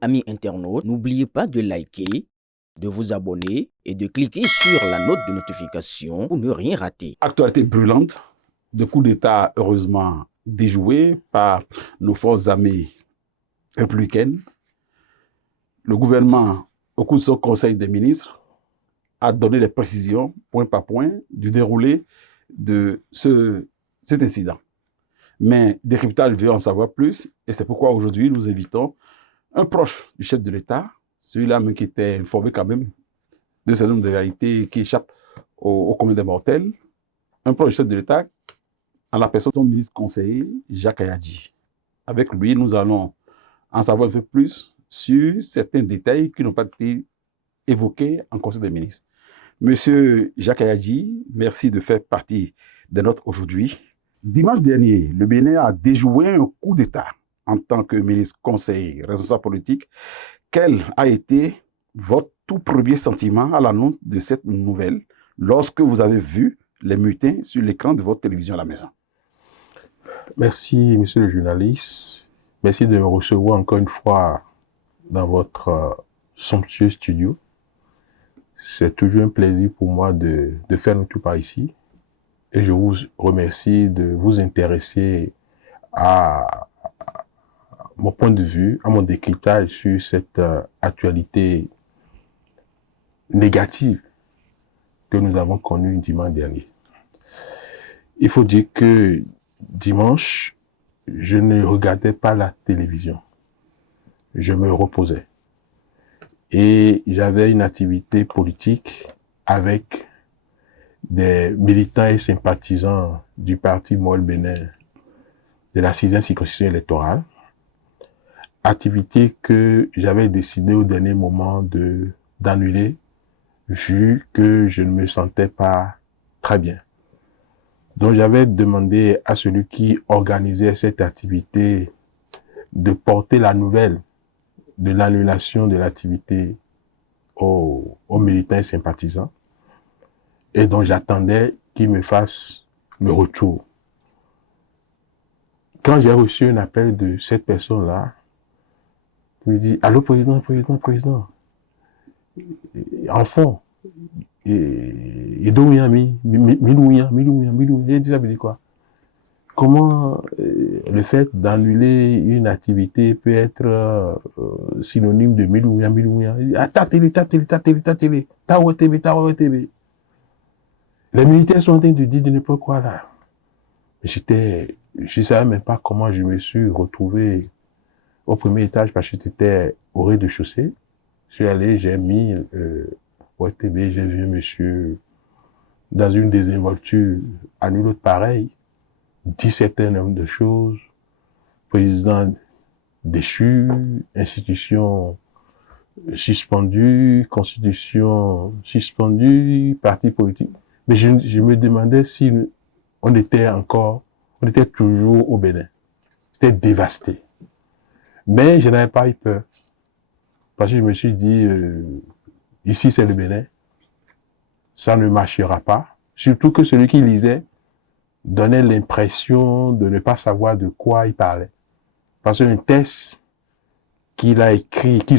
Amis internautes, n'oubliez pas de liker, de vous abonner et de cliquer sur la note de notification pour ne rien rater. Actualité brûlante de coup d'État heureusement déjoué par nos forces armées républicaines. Le gouvernement, au cours de son conseil des ministres, a donné les précisions, point par point, du déroulé de cet incident. Mais Décryptage veut en savoir plus et c'est pourquoi aujourd'hui nous invitons un proche du chef de l'État, celui-là même qui était informé quand même de ce nombre de réalités qui échappent au commun des mortels, un proche du chef de l'État en la personne de son ministre conseiller, Jacques Kayadji. Avec lui, nous allons en savoir un peu plus sur certains détails qui n'ont pas été évoqués en Conseil des ministres. Monsieur Jacques Kayadji, merci de faire partie des nôtres aujourd'hui. Dimanche dernier, le Bénin a déjoué un coup d'État en tant que ministre conseiller, responsable politique. Quel a été votre tout premier sentiment à l'annonce de cette nouvelle lorsque vous avez vu les mutins sur l'écran de votre télévision à la maison? Merci, monsieur le journaliste. Merci de me recevoir encore une fois dans votre somptueux studio. C'est toujours un plaisir pour moi de faire notre tour par ici. Et je vous remercie de vous intéresser à mon point de vue, à mon décryptage sur cette actualité négative que nous avons connue dimanche dernier. Il faut dire que dimanche, je ne regardais pas la télévision. Je me reposais. Et j'avais une activité politique avec des militants et sympathisants du parti Moël Bénin de la 6e circonscription électorale. Activité que j'avais décidé au dernier moment d'annuler, vu que je ne me sentais pas très bien. Donc j'avais demandé à celui qui organisait cette activité de porter la nouvelle de l'annulation de l'activité aux militants et sympathisants. Et donc j'attendais qu'il me fasse le retour. Quand j'ai reçu un appel de cette personne-là, il me dit « Allô, président. » En fond, et donc milouya. J'ai dit ça veut dire quoi? Comment le fait d'annuler une activité peut être synonyme de milouya. Ah, ta télé. Les militaires sont en train de dire de ne pas quoi là. Je savais même pas comment je me suis retrouvé au premier étage parce que j'étais au rez-de-chaussée. Je suis allé, j'ai mis OTB, j'ai vu un monsieur dans une désinvolture à nul autre pareil, dit certain nombre de choses, président déchu, institution suspendue, constitution suspendue, parti politique. Mais je me demandais si on était toujours au Bénin. J'étais dévasté. Mais je n'avais pas eu peur. Parce que je me suis dit, ici c'est le Bénin, ça ne marchera pas. Surtout que celui qui lisait donnait l'impression de ne pas savoir de quoi il parlait. Parce qu'un texte qu'ils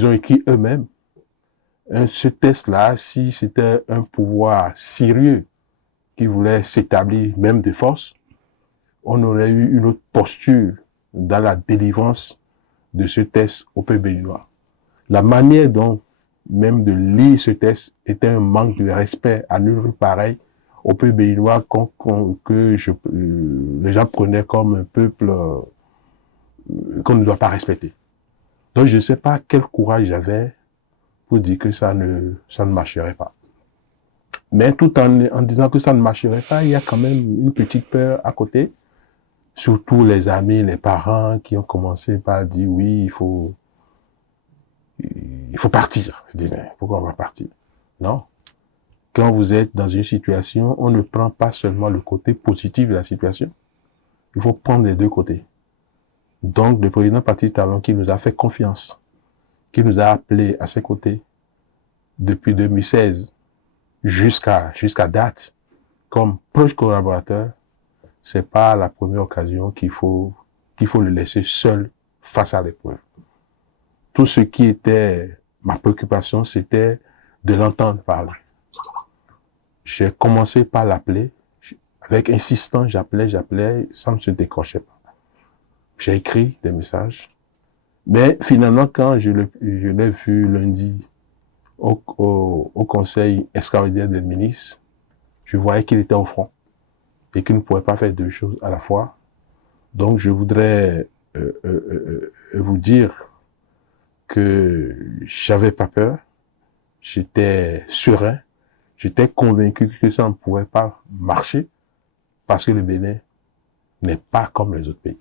ont écrit eux-mêmes, ce texte-là, si c'était un pouvoir sérieux qui voulait s'établir même de force, on aurait eu une autre posture dans la délivrance de ce texte au peuple béninois. La manière dont même de lire ce texte était un manque de respect à nul pareil au peuple béninois que les gens prenaient comme un peuple qu'on ne doit pas respecter. Donc je ne sais pas quel courage j'avais pour dire que ça ne marcherait pas. Mais tout en disant que ça ne marcherait pas, il y a quand même une petite peur à côté. Surtout les amis, les parents qui ont commencé par dire oui, il faut partir. Je dis mais pourquoi on va partir? Non. Quand vous êtes dans une situation, on ne prend pas seulement le côté positif de la situation. Il faut prendre les deux côtés. Donc le président Patrice Talon qui nous a fait confiance, qui nous a appelés à ses côtés depuis 2016 jusqu'à date comme proche collaborateur, c'est pas la première occasion qu'il faut le laisser seul face à l'épreuve. Tout ce qui était ma préoccupation, c'était de l'entendre parler. J'ai commencé par l'appeler. Avec insistance, j'appelais, ça ne se décrochait pas. J'ai écrit des messages. Mais finalement, quand je l'ai vu lundi au Conseil extraordinaire des ministres, je voyais qu'il était au front et qu'il ne pouvait pas faire deux choses à la fois. Donc, je voudrais vous dire que j'avais pas peur, j'étais serein, j'étais convaincu que ça ne pouvait pas marcher parce que le Bénin n'est pas comme les autres pays.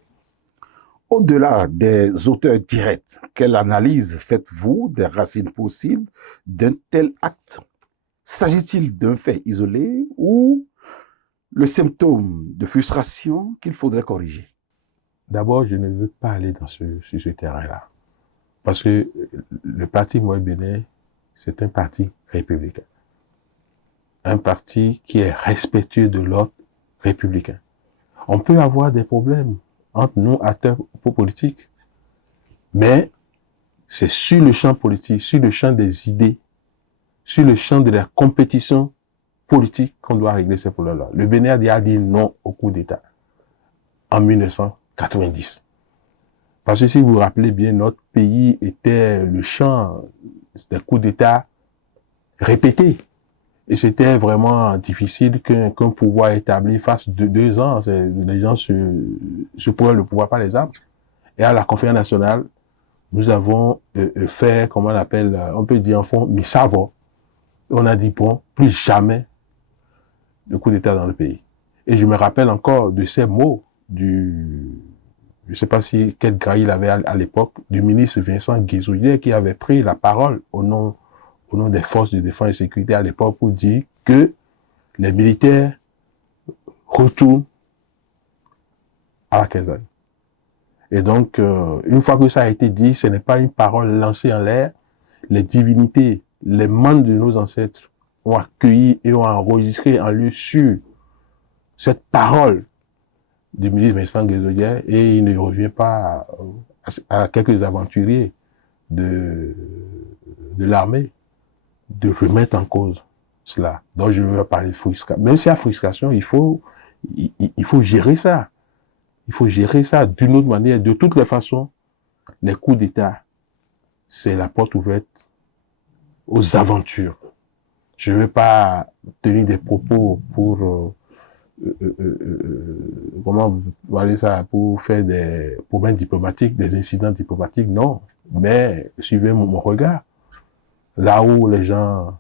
Au-delà des auteurs directs, quelle analyse faites-vous des racines possibles d'un tel acte? S'agit-il d'un fait isolé ou le symptôme de frustration qu'il faudrait corriger? D'abord, je ne veux pas aller sur ce terrain-là. Parce que le parti Moyen Bénin, c'est un parti républicain. Un parti qui est respectueux de l'ordre républicain. On peut avoir des problèmes entre nous, acteurs politiques, mais c'est sur le champ politique, sur le champ des idées, sur le champ de la compétition politique qu'on doit régler ces problèmes-là. Le Bénin a dit non au coup d'État en 1990. Parce que si vous vous rappelez bien, notre pays était le champ des coups d'État répétés. Et c'était vraiment difficile qu'un pouvoir établi fasse 2 ans. Les gens se prenaient le pouvoir par les armes. Et à la conférence nationale, nous avons fait, comment on appelle, on peut dire en fond, mais ça va. On a dit, bon, plus jamais de coup d'État dans le pays. Et je me rappelle encore de ces mots je ne sais pas quel grade il avait à l'époque, du ministre Vincent Guézouillet qui avait pris la parole au nom des forces de défense et de sécurité à l'époque pour dire que les militaires retournent à la caserne. Et donc, une fois que ça a été dit, ce n'est pas une parole lancée en l'air. Les divinités, les membres de nos ancêtres ont accueilli et ont enregistré en lieu sûr cette parole du ministre Vincent Guézouillet et il ne revient pas à quelques aventuriers de l'armée de remettre en cause cela. Donc je ne veux pas parler de frustration. Même s'il y a frustration, il faut gérer ça. Il faut gérer ça d'une autre manière. De toutes les façons, les coups d'État, c'est la porte ouverte aux aventures. Je ne veux pas tenir des propos pour comment parler ça, pour faire des problèmes diplomatiques, des incidents diplomatiques, non. Mais suivez mon regard. Là où les gens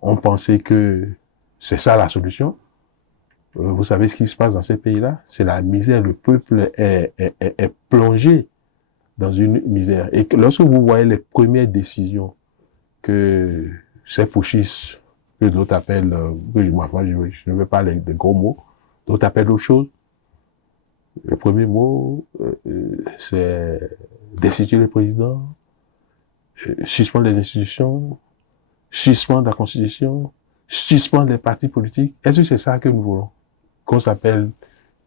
ont pensé que c'est ça la solution, vous savez ce qui se passe dans ces pays-là? C'est la misère. Le peuple est plongé dans une misère. Et lorsque vous voyez les premières décisions que ces putschistes, que d'autres appellent, je ne veux pas des gros mots, d'autres appellent autre chose. Le premier mot, c'est destituer le président, suspendre les institutions, suspendre la Constitution, suspendre les partis politiques. Est-ce que c'est ça que nous voulons? Qu'on s'appelle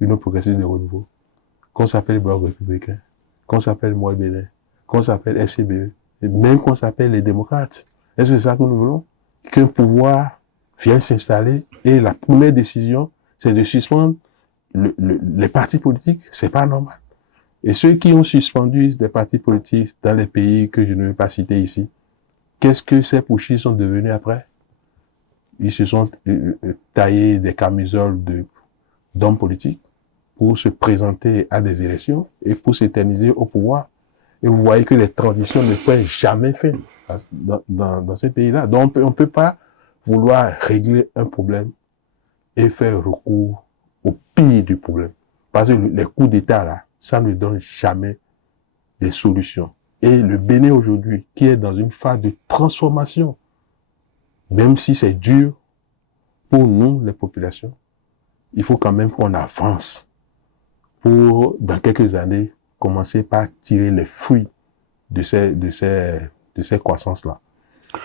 Union progressive de renouveau, qu'on s'appelle Bloc républicain, qu'on s'appelle Moyen Bénin, qu'on s'appelle FCBE, et même qu'on s'appelle les démocrates. Est-ce que c'est ça que nous voulons? Qu'un pouvoir vienne s'installer et la première décision, c'est de suspendre les partis politiques? C'est pas normal. Et ceux qui ont suspendu des partis politiques dans les pays que je ne vais pas citer ici, qu'est-ce que ces putschistes sont devenus après? Ils se sont taillés des camisoles d'hommes politiques pour se présenter à des élections et pour s'éterniser au pouvoir. Et vous voyez que les transitions ne prennent jamais fin dans ces pays-là. Donc on ne peut pas vouloir régler un problème et faire recours au pire du problème. Parce que les coups d'État, là, ça ne donne jamais des solutions. Et le Bénin aujourd'hui, qui est dans une phase de transformation, même si c'est dur pour nous, les populations, il faut quand même qu'on avance pour, dans quelques années, commencer par tirer les fruits de ces croissances-là.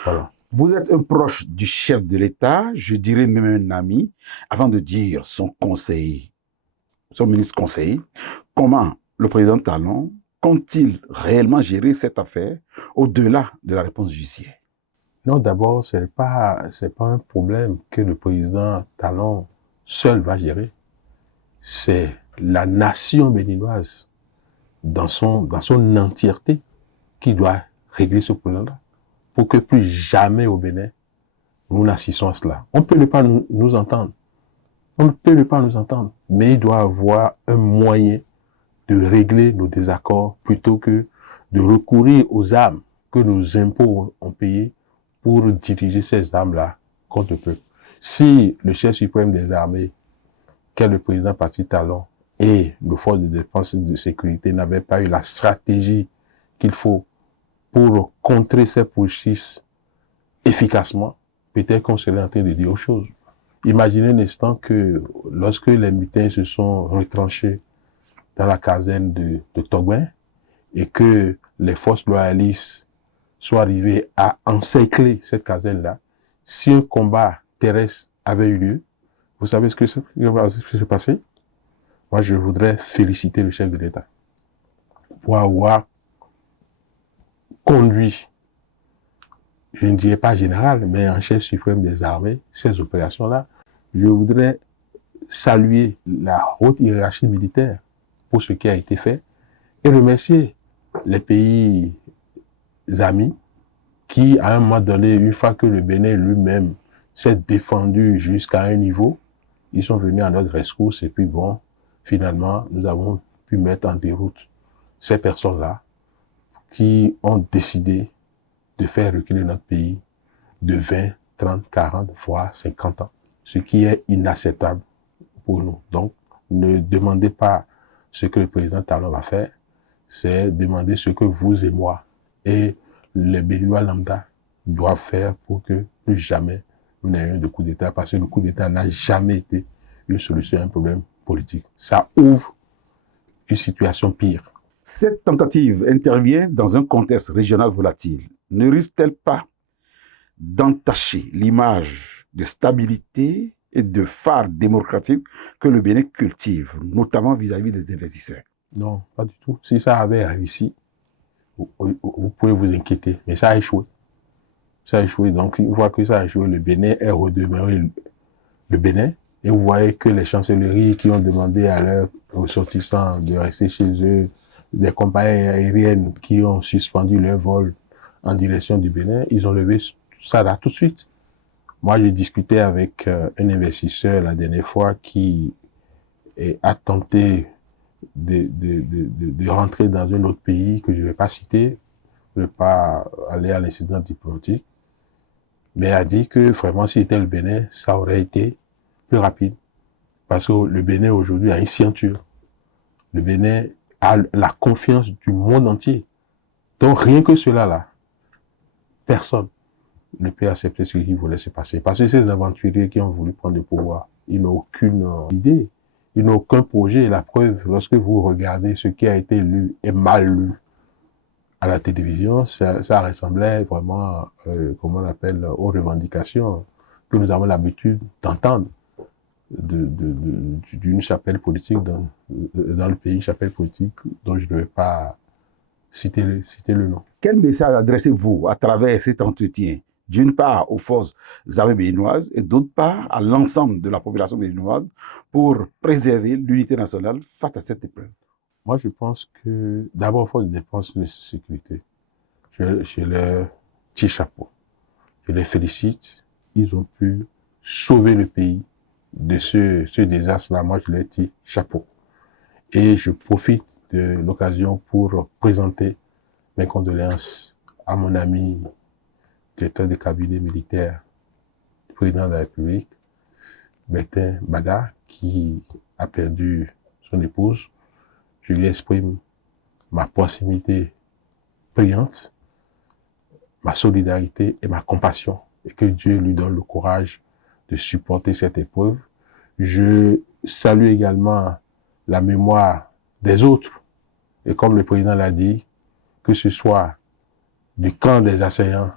Voilà. Vous êtes un proche du chef de l'État, je dirais même un ami, avant de dire son conseil son ministre conseiller, comment le président Talon compte-t-il réellement gérer cette affaire au-delà de la réponse judiciaire? Non, d'abord, c'est pas un problème que le président Talon seul va gérer. C'est la nation béninoise dans son entièreté qui doit régler ce problème-là pour que plus jamais au Bénin, nous n'assistons à cela. On peut ne pas nous entendre. On ne peut ne pas nous entendre. Mais il doit avoir un moyen de régler nos désaccords plutôt que de recourir aux armes que nos impôts ont payées pour diriger ces armes-là contre le peuple. Si le chef suprême des armées, qu'est le président Patrice Talon, et le force de défense et de sécurité n'avaient pas eu la stratégie qu'il faut pour contrer ces poursuites efficacement, peut-être qu'on serait en train de dire autre chose. Imaginez un instant que lorsque les mutins se sont retranchés dans la caserne de Togouin et que les forces loyalistes soient arrivées à encercler cette caserne-là, si un combat terrestre avait eu lieu, vous savez ce qui s'est passé? Moi, je voudrais féliciter le chef de l'État pour avoir conduit, je ne dirais pas général, mais en chef suprême des armées, ces opérations-là. Je voudrais saluer la haute hiérarchie militaire pour ce qui a été fait et remercier les pays amis qui, à un moment donné, une fois que le Bénin lui-même s'est défendu jusqu'à un niveau, ils sont venus à notre rescousse et puis bon, finalement, nous avons pu mettre en déroute ces personnes-là qui ont décidé de faire reculer notre pays de 20, 30, 40, voire 50 ans, ce qui est inacceptable pour nous. Donc, ne demandez pas ce que le président Talon va faire, c'est demander ce que vous et moi et les Béninois lambda doivent faire pour que plus jamais nous n'ayons de coup d'État, parce que le coup d'État n'a jamais été une solution à un problème politique. Ça ouvre une situation pire. Cette tentative intervient dans un contexte régional volatile. Ne risque-t-elle pas d'entacher l'image de stabilité et de phare démocratique que le Bénin cultive, notamment vis-à-vis des investisseurs? Non, pas du tout. Si ça avait réussi, vous pouvez vous inquiéter, mais ça a échoué. Ça a échoué. Donc, une fois que ça a échoué, le Bénin est redemeuré le Bénin. Et vous voyez que les chancelleries qui ont demandé à leurs ressortissants de rester chez eux, des compagnies aériennes qui ont suspendu leur vol en direction du Bénin, ils ont levé ça là tout de suite. Moi, j'ai discuté avec un investisseur la dernière fois qui a tenté de rentrer dans un autre pays que je ne vais pas citer, je ne vais pas aller à l'incident diplomatique, mais a dit que vraiment, si c'était le Bénin, ça aurait été plus rapide. Parce que le Bénin aujourd'hui a une ceinture. Le Bénin a la confiance du monde entier. Donc rien que cela là, personne ne peut accepter ce qui voulait se passer. Parce que ces aventuriers qui ont voulu prendre le pouvoir, ils n'ont aucune idée, ils n'ont aucun projet. La preuve, lorsque vous regardez ce qui a été lu et mal lu à la télévision, ça ressemblait vraiment, comment on appelle, aux revendications que nous avons l'habitude d'entendre d'une chapelle politique dans le pays, une chapelle politique dont je ne vais pas citer le nom. Quel message adressez-vous à travers cet entretien, d'une part aux forces armées béninoises et d'autre part à l'ensemble de la population béninoise pour préserver l'unité nationale face à cette épreuve? Moi, je pense que d'abord, aux forces de défense et de sécurité, je leur tire chapeau. Je les félicite. Ils ont pu sauver le pays de ce désastre-là. Moi, je leur tire chapeau. Et je profite de l'occasion pour présenter mes condoléances à mon ami, directeur de cabinet militaire, président de la République, Bertin Bada, qui a perdu son épouse. Je lui exprime ma proximité brillante, ma solidarité et ma compassion, et que Dieu lui donne le courage de supporter cette épreuve. Je salue également la mémoire des autres, et comme le président l'a dit, que ce soit du camp des assaillants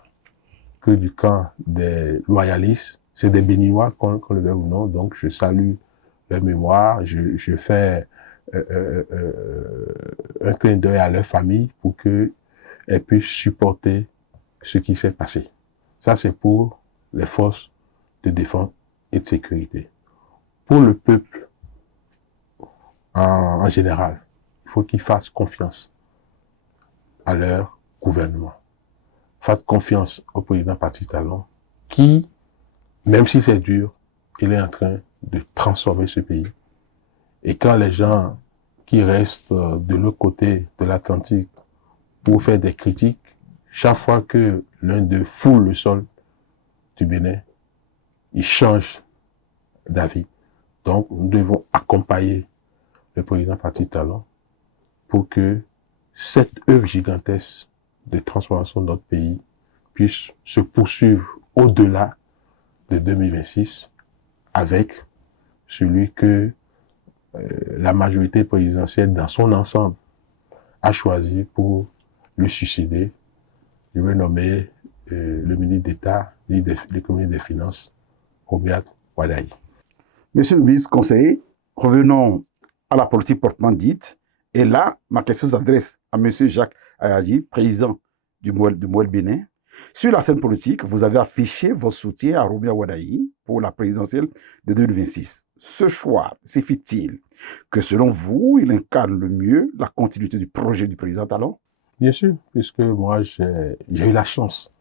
que du camp des loyalistes, c'est des Béninois, qu'on le veuille ou non, donc je salue leur mémoire, je fais un clin d'œil à leur famille pour qu'elles puissent supporter ce qui s'est passé. Ça, c'est pour les forces de défense et de sécurité. Pour le peuple en général, il faut qu'ils fassent confiance à leur gouvernement. Fassent confiance au président Patrice Talon qui, même si c'est dur, il est en train de transformer ce pays. Et quand les gens qui restent de l'autre côté de l'Atlantique pour faire des critiques, chaque fois que l'un d'eux foule le sol du Bénin, il change d'avis. Donc, nous devons accompagner le président Patrice Talon pour que cette œuvre gigantesque de transformation de notre pays puisse se poursuivre au-delà de 2026 avec celui que la majorité présidentielle dans son ensemble a choisi pour le succéder. Je vais nommer le ministre d'État, l'économie des Finances, Romuald Wadaï. Monsieur le vice-conseiller, revenons à la politique proprement dite. Et là, ma question s'adresse à monsieur Jacques Ayadji, président du Mouel Bénin. Sur la scène politique, vous avez affiché votre soutien à Romuald Wadaï pour la présidentielle de 2026. Ce choix signifie-t-il que, selon vous, il incarne le mieux la continuité du projet du président Talon? Bien sûr, puisque moi, j'ai eu la chance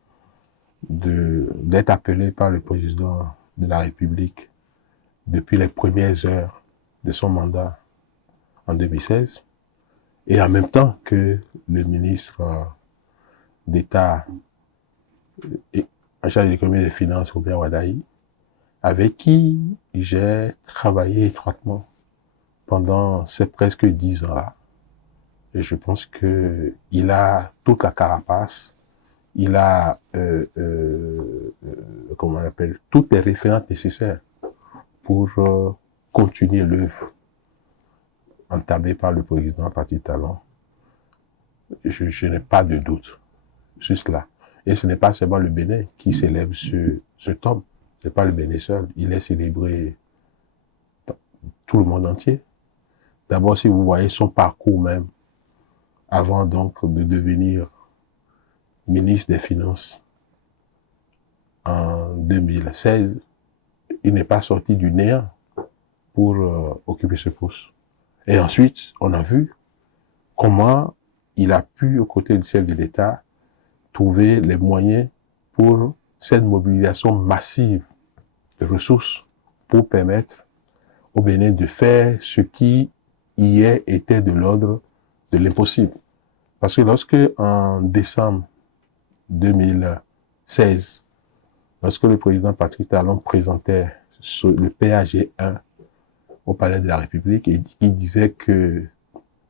d'être appelé par le président de la République depuis les premières heures de son mandat en 2016, et en même temps que le ministre d'État en charge de l'économie et des finances, Romuald Wadaï, avec qui j'ai travaillé étroitement pendant ces presque 10 ans-là. Et je pense que il a toute la carapace, il a, comment on appelle, toutes les références nécessaires pour continuer l'œuvre entamée par le président Patrice Talon. Je n'ai pas de doute sur cela. Et ce n'est pas seulement le Bénin qui célèbre ce tome. Ce n'est pas le Bénin seul. Il est célébré dans tout le monde entier. D'abord, si vous voyez son parcours même, avant donc de devenir ministre des Finances en 2016, il n'est pas sorti du néant pour occuper ce poste. Et ensuite, on a vu comment il a pu, aux côtés du chef de l'État, trouver les moyens pour cette mobilisation massive de ressources pour permettre au Bénin de faire ce qui hier était de l'ordre de l'impossible. Parce que lorsque, en décembre 2016, lorsque le président Patrice Talon présentait le PAG 1 au Palais de la République, et il disait que,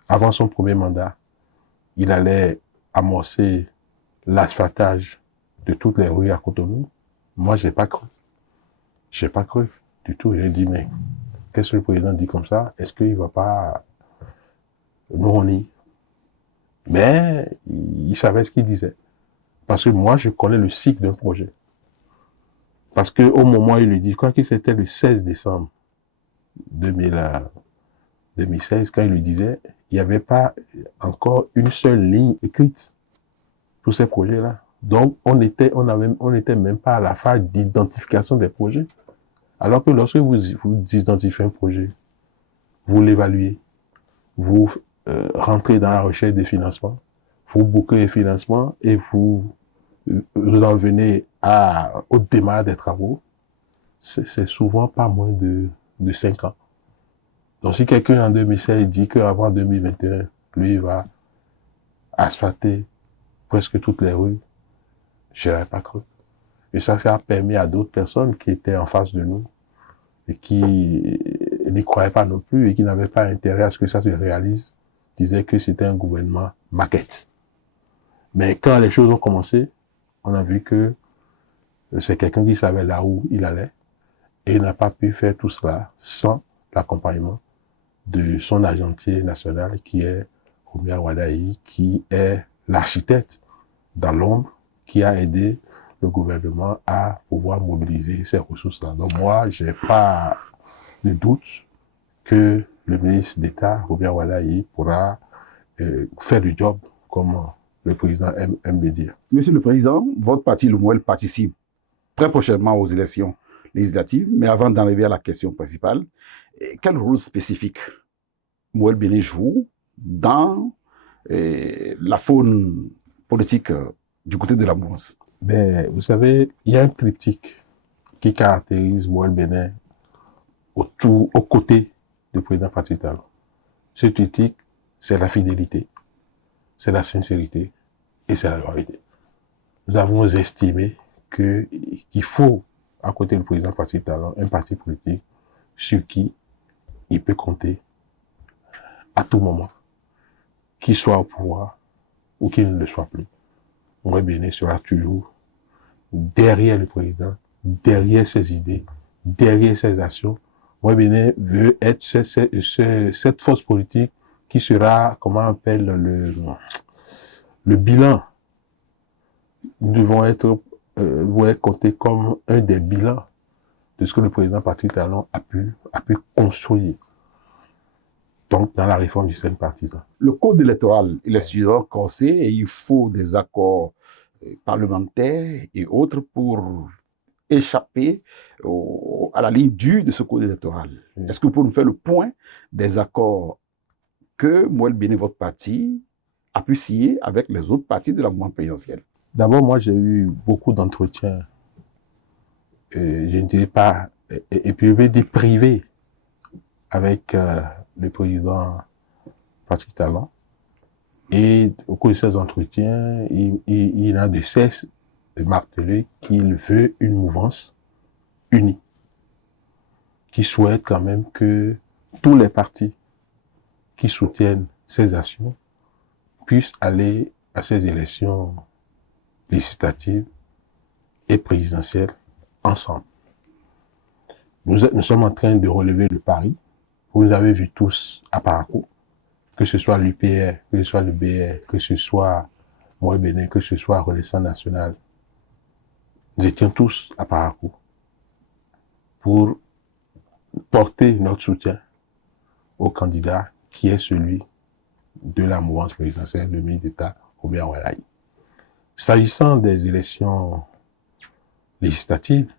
avant son premier mandat, il allait amorcer l'asphaltage de toutes les rues à Cotonou. Moi, j'ai pas cru. J'ai pas cru du tout. J'ai dit, mais qu'est-ce que le président dit comme ça? Est-ce qu'il va pas nous renier? Mais il savait ce qu'il disait. Parce que moi, je connais le cycle d'un projet. Parce que au moment où il lui dit, quoi que c'était le 16 décembre 2016, quand il lui disait, il n'y avait pas encore une seule ligne écrite pour ces projets-là. Donc, on n'était même pas à la phase d'identification des projets. Alors que lorsque vous identifiez un projet, vous l'évaluez, vous rentrez dans la recherche des financements, vous bouclez les financements et vous en venez au démarrage des travaux, c'est souvent pas moins de 5 ans. Donc, si quelqu'un en 2016 dit qu'avant 2021, lui, il va asphalter presque toutes les rues, je n'aurais pas cru. Et ça a permis à d'autres personnes qui étaient en face de nous et qui n'y croyaient pas non plus et qui n'avaient pas intérêt à ce que ça se réalise, disaient que c'était un gouvernement maquette. Mais quand les choses ont commencé, on a vu que c'est quelqu'un qui savait là où il allait et il n'a pas pu faire tout cela sans l'accompagnement de son agentier national qui est Romuald Wadaï, qui est l'architecte dans l'ombre qui a aidé le gouvernement à pouvoir mobiliser ces ressources-là. Donc moi, j'ai pas de doute que le ministre d'État, Robert Walaï, pourra faire le job, comme le président aime le dire. Monsieur le Président, votre parti, le MOEL, participe très prochainement aux élections législatives, mais avant d'arriver à la question principale, quel rôle spécifique MOEL Bénin joue dans la faune politique du côté de la mouvance? Ben, vous savez, il y a un triptyque qui caractérise MOEL Bénin aux côtés du président Patrice Talon. Ce triptyque, c'est la fidélité, c'est la sincérité et c'est la loyauté. Nous avons estimé qu'il faut, à côté du président Patrice Talon, un parti politique sur qui il peut compter à tout moment, qu'il soit au pouvoir ou qu'il ne le soit plus. MOEL Bénin sera toujours derrière le président, derrière ses idées, derrière ses actions. MOEL Bénin veut être cette force politique qui sera, comment on appelle, le bilan. Nous devons être comptés comme un des bilans de ce que le président Patrice Talon a pu construire. Donc, dans la réforme du système partisan. Le code électoral, il est suffisamment corsé et il faut des accords parlementaires et autres pour échapper à la ligne dure de ce code électoral. Est-ce que vous pouvez nous faire le point des accords que MOEL Bénin, votre parti, a pu signer avec les autres partis de la mouvance présidentielle? D'abord, moi, j'ai eu beaucoup d'entretiens, je ne dirais pas, et puis je vais dire privés, avec le président Patrice Talon. Et au cours de ces entretiens, il n'a de cesse de marteler qu'il veut une mouvance unie, qui souhaite quand même que tous les partis qui soutiennent ces actions puissent aller à ces élections législatives et présidentielles ensemble. Nous sommes en train de relever le pari. Vous nous avez vu tous à Parakou, que ce soit l'UPR, que ce soit le BR, que ce soit MOEL Bénin, que ce soit Renaissance Nationale. Nous étions tous à Parakou pour porter notre soutien au candidat qui est celui de la mouvance présidentielle, le ministre d'État Robert Walaï. S'agissant des élections législatives,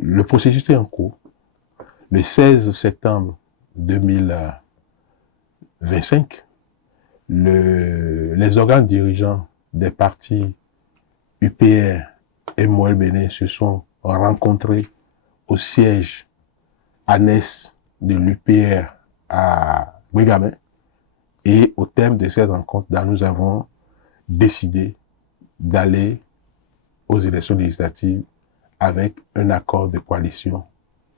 le processus est en cours. Le 16 septembre 2025, les organes dirigeants des partis UPR et MOEL Bénin se sont rencontrés au siège annexe de l'UPR à Ouigamé. Et au terme de cette rencontre, nous avons décidé d'aller aux élections législatives avec un accord de coalition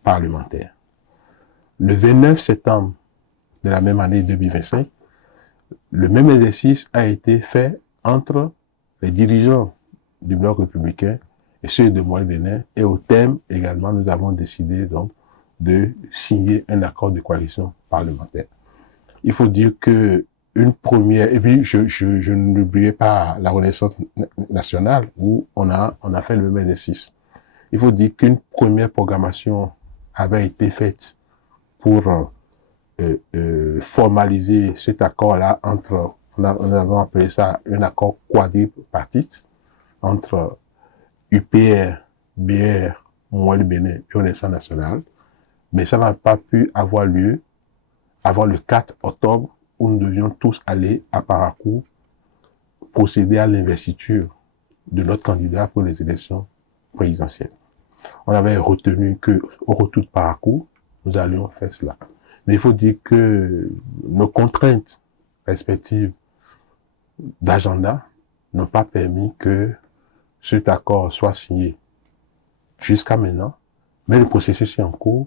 parlementaire. Le 29 septembre de la même année 2025, le même exercice a été fait entre les dirigeants du Bloc républicain et ceux de MOEL Bénin. Et au terme également, nous avons décidé donc de signer un accord de coalition parlementaire. Il faut dire que une première, et puis je n'oubliais pas la Renaissance nationale où on a fait le même exercice. Il faut dire qu'une première programmation avait été faite pour formaliser cet accord-là entre, on avait appelé ça un accord quadripartite entre UPR, BR, MOEL Bénin et Renaissance nationale, mais ça n'a pas pu avoir lieu avant le 4 octobre où nous devions tous aller à Parakou procéder à l'investiture de notre candidat pour les élections présidentielles. On avait retenu que au retour de Parakou, nous allions faire cela. Mais il faut dire que nos contraintes respectives d'agenda n'ont pas permis que cet accord soit signé jusqu'à maintenant, mais le processus est en cours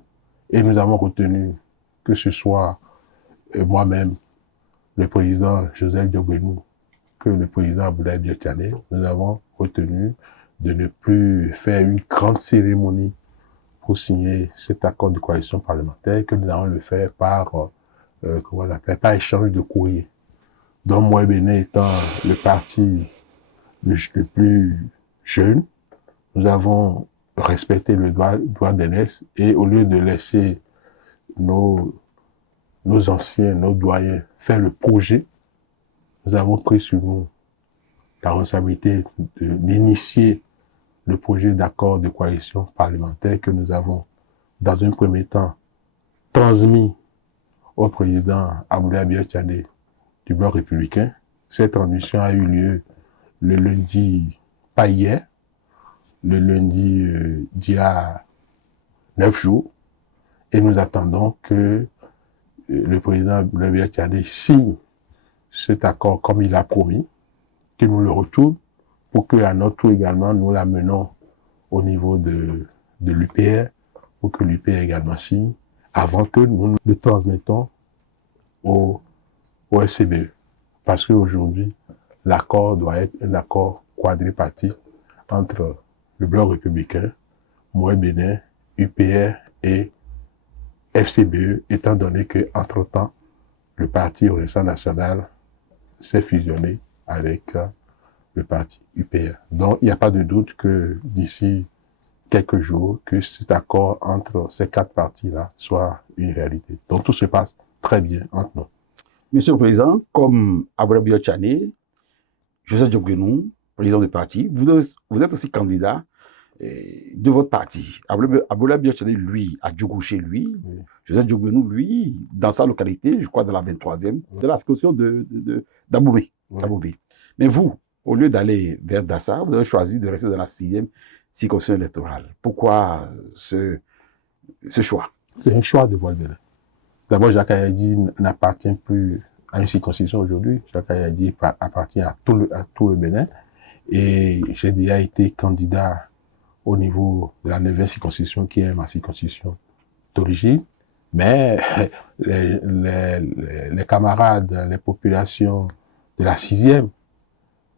et nous avons retenu que ce soit moi-même, le président Joseph Diogbenou, que le président Abdoulaye Biotane, nous avons retenu de ne plus faire une grande cérémonie pour signer cet accord de coalition parlementaire, que nous allons le faire par, comment on appelle, par échange de courrier. Donc, MOEL Bénin étant le parti le plus jeune, nous avons respecté le droit d'aînesse et au lieu de laisser nos anciens, nos doyens fait le projet, nous avons pris sur nous la responsabilité d'initier le projet d'accord de coalition parlementaire que nous avons, dans un premier temps, transmis au président Abdoulaye Biachadé du Bloc républicain. Cette transmission a eu lieu le lundi, pas hier, le lundi d'il y a 9 jours. Et nous attendons que le président Abdoulaye Biachadé signe cet accord comme il a promis, qu'il nous le retourne, pour qu'à notre tour également, nous l'amenons au niveau de l'UPR, pour que l'UPR également signe, avant que nous le transmettons au FCBE. Parce qu'aujourd'hui, l'accord doit être un accord quadripartite entre le Bloc républicain, Moyen Bénin, UPR et FCBE, étant donné que, entre-temps, le Parti Renaissance national s'est fusionné avec le parti UPR. Donc, il n'y a pas de doute que d'ici quelques jours, que cet accord entre ces 4 partis-là soit une réalité. Donc, tout se passe très bien entre nous. Monsieur le Président, comme Abdoulaye Biachadé, Joseph Diogbenou, président du parti, vous êtes aussi candidat de votre parti. Abdoulaye Biachadé, lui, à Djougou chez lui. Oui. Joseph Diogbenou, lui, dans sa localité, je crois dans la 23e, oui, de la circonscription d'Aboubé. Oui. Mais vous, au lieu d'aller vers Dassa, vous avez choisi de rester dans la 6e circonscription électorale. Pourquoi ce choix? C'est un choix de Moyen-Bénin. D'abord, Jacques Ayadi n'appartient plus à une circonscription aujourd'hui. Jacques Ayadi appartient à tout le Bénin. Et j'ai déjà été candidat au niveau de la 9e circonscription, qui est ma circonscription d'origine. Mais les camarades, les populations de la 6e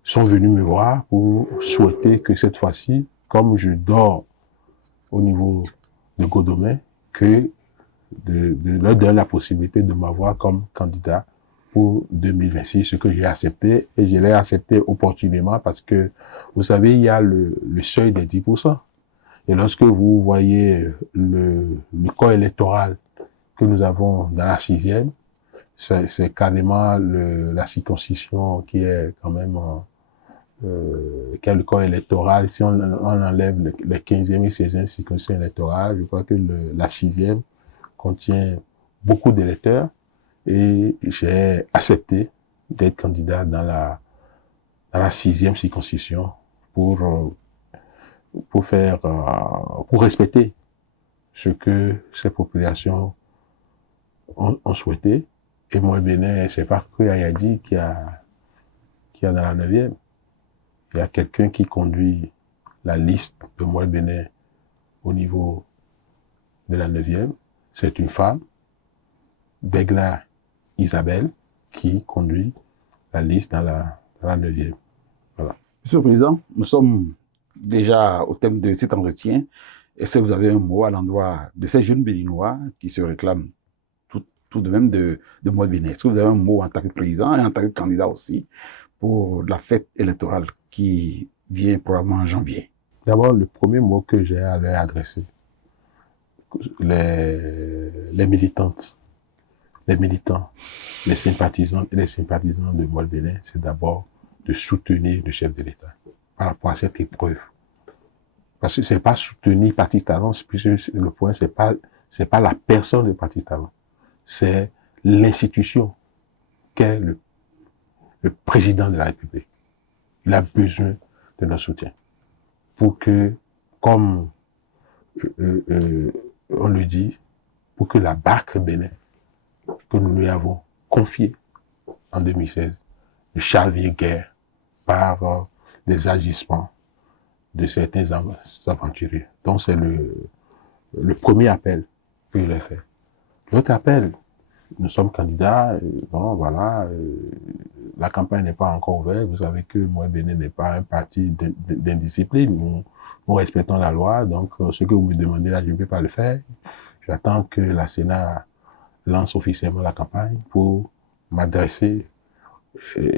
sont venus me voir pour souhaiter que cette fois-ci, comme je dors au niveau de Godomé, que de leur donner la possibilité de m'avoir comme candidat pour 2026, ce que j'ai accepté, et je l'ai accepté opportunément parce que, vous savez, il y a le seuil des 10%. Et lorsque vous voyez le corps électoral que nous avons dans la 6e, c'est carrément la circonscription qui est quand même qui a le corps électoral. Si on enlève les 15e et 16e circonscriptions électorales, je crois que la 6e contient beaucoup d'électeurs et j'ai accepté d'être candidat dans la 6e circonscription pour respecter ce que ces populations ont souhaité. Et moi, Bénin, c'est pas que Ayadi qui a dans la 9e. Il y a quelqu'un qui conduit la liste de moi, Bénin, au niveau de la 9e. C'est une femme, Begla Isabelle, qui conduit la liste dans la 9e. Voilà. Monsieur le Président, nous sommes déjà au thème de cet entretien. Est-ce que vous avez un mot à l'endroit de ces jeunes Béninois qui se réclament tout de même de moi Bénin? Est-ce que vous avez un mot en tant que président et en tant que candidat aussi pour la fête électorale qui vient probablement en janvier? D'abord, le premier mot que j'ai à leur adresser, les militantes, les militants, les sympathisants et les sympathisants de moi Bénin, c'est d'abord de soutenir le chef de l'État par rapport à cette épreuve. Parce que c'est pas soutenir Patrice Talon, puisque le point, c'est pas la personne de Patrice Talon, c'est l'institution qu'est le président de la République. Il a besoin de notre soutien pour que, comme on le dit, pour que la barque Bénin que nous lui avons confiée en 2016 ne chavire guère par les agissements de certains aventuriers. Donc c'est le premier appel que je l'ai fait. L'autre appel, nous sommes candidats, bon voilà, la campagne n'est pas encore ouverte, vous savez que moi Bénin n'est pas un parti d'indiscipline, nous respectons la loi, donc ce que vous me demandez là, je ne peux pas le faire. J'attends que la Sénat lance officiellement la campagne pour m'adresser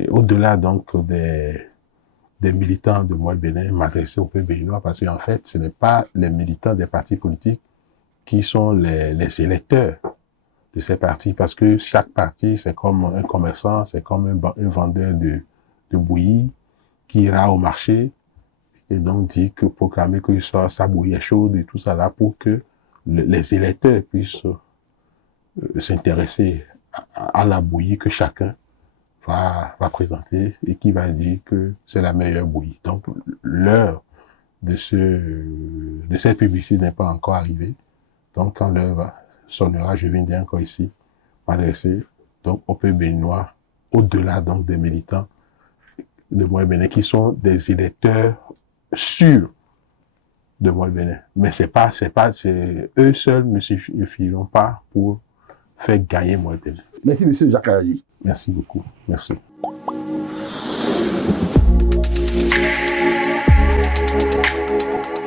au-delà donc des militants de moi Bénin, m'adresser au peuple béninois, parce qu'en fait, ce n'est pas les militants des partis politiques qui sont les électeurs de ces partis, parce que chaque parti, c'est comme un commerçant, c'est comme un vendeur de bouillie qui ira au marché et donc dit que proclamer que sa bouillie est chaude et tout ça là pour que les électeurs puissent s'intéresser à la bouillie que chacun va présenter et qui va dire que c'est la meilleure bouillie. Donc, l'heure de cette publicité n'est pas encore arrivée. Donc, quand l'heure sonnera, je viendrai encore ici m'adresser donc au peuple béninois, au-delà donc des militants de Moyen-Bénin qui sont des électeurs sûrs de Moyen-Bénin. Mais eux seuls ne suffiront pas pour faire gagner Moyen-Bénin. Merci, monsieur Jacques Ayadji. Merci beaucoup. Merci.